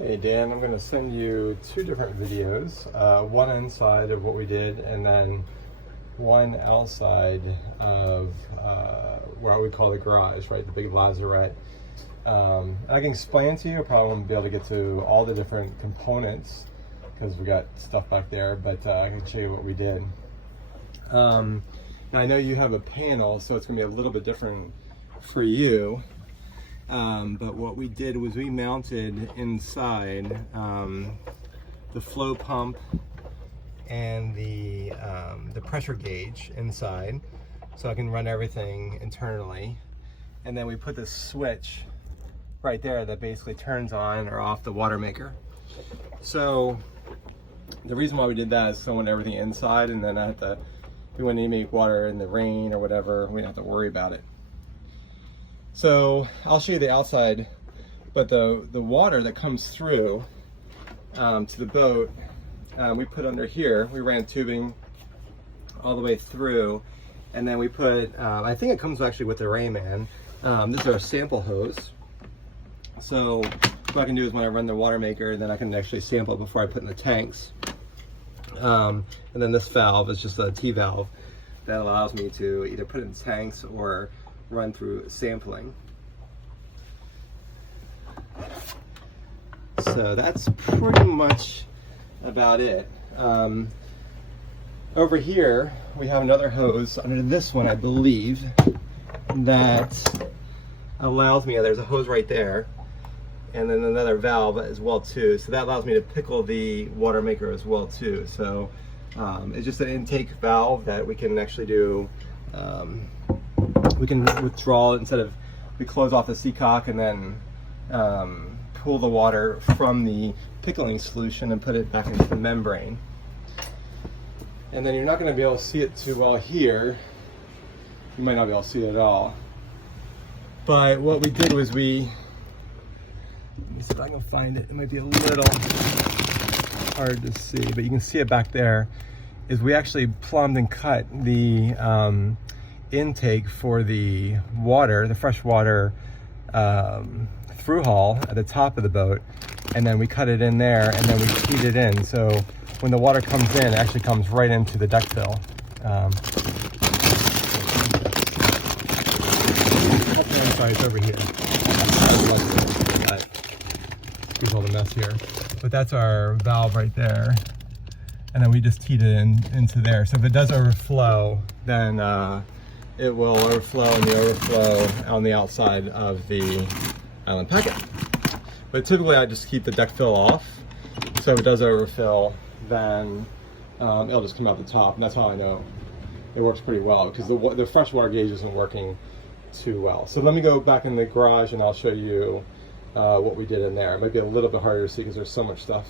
Hey Dan, I'm going to send you two different videos, one inside of what we did and then one outside of what we call the garage, right, the big lazarette. I can explain to you, I probably won't be able to get to all the different components because we got stuff back there, but I can show you what we did. Now I know you have a panel, so it's going to be a little bit different for you. But what we did was we mounted inside the flow pump and the pressure gauge inside, so I can run everything internally. And then we put this switch right there that basically turns on or off the Watermaker. So the reason why we did that is so I want everything inside, and then if we want to make water in the rain or whatever, we don't have to worry about it. So I'll show you the outside, but the water that comes through to the boat, we put under here. We ran tubing all the way through, and then we put, I think it comes actually with the Rayman. This is our sample hose. So what I can do is when I run the Watermaker, then I can actually sample it before I put in the tanks. And then this valve is just a T-valve that allows me to either put it in tanks or run through sampling. So that's pretty much about it. Over here we have another hose under this one, I believe, that allows me, there's a hose right there, and then another valve as well too, so that allows me to pickle the Watermaker as well too. So it's just an intake valve that we can actually do. We can withdraw it instead of, we close off the seacock and then pull the water from the pickling solution and put it back into the membrane. And then you're not going to be able to see it too well here. You might not be able to see it at all. But what we did was let me see if I can find it. It might be a little hard to see, but you can see it back there. Is we actually plumbed and cut the intake for the water, the fresh water through hull at the top of the boat, and then we cut it in there and then we feed it in. So when the water comes in, it actually comes right into the duct fill. I'm sorry, it's over here. Excuse all the mess here. But that's our valve right there. And then we just teed it into there. So if it does overflow, then it will overflow in the overflow on the outside of the island packet. But typically I just keep the duct fill off. So if it does overfill, then it'll just come out the top. And that's how I know it works pretty well, because the freshwater gauge isn't working too well. So let me go back in the garage and I'll show you what we did in there. It might be a little bit harder to see because there's so much stuff.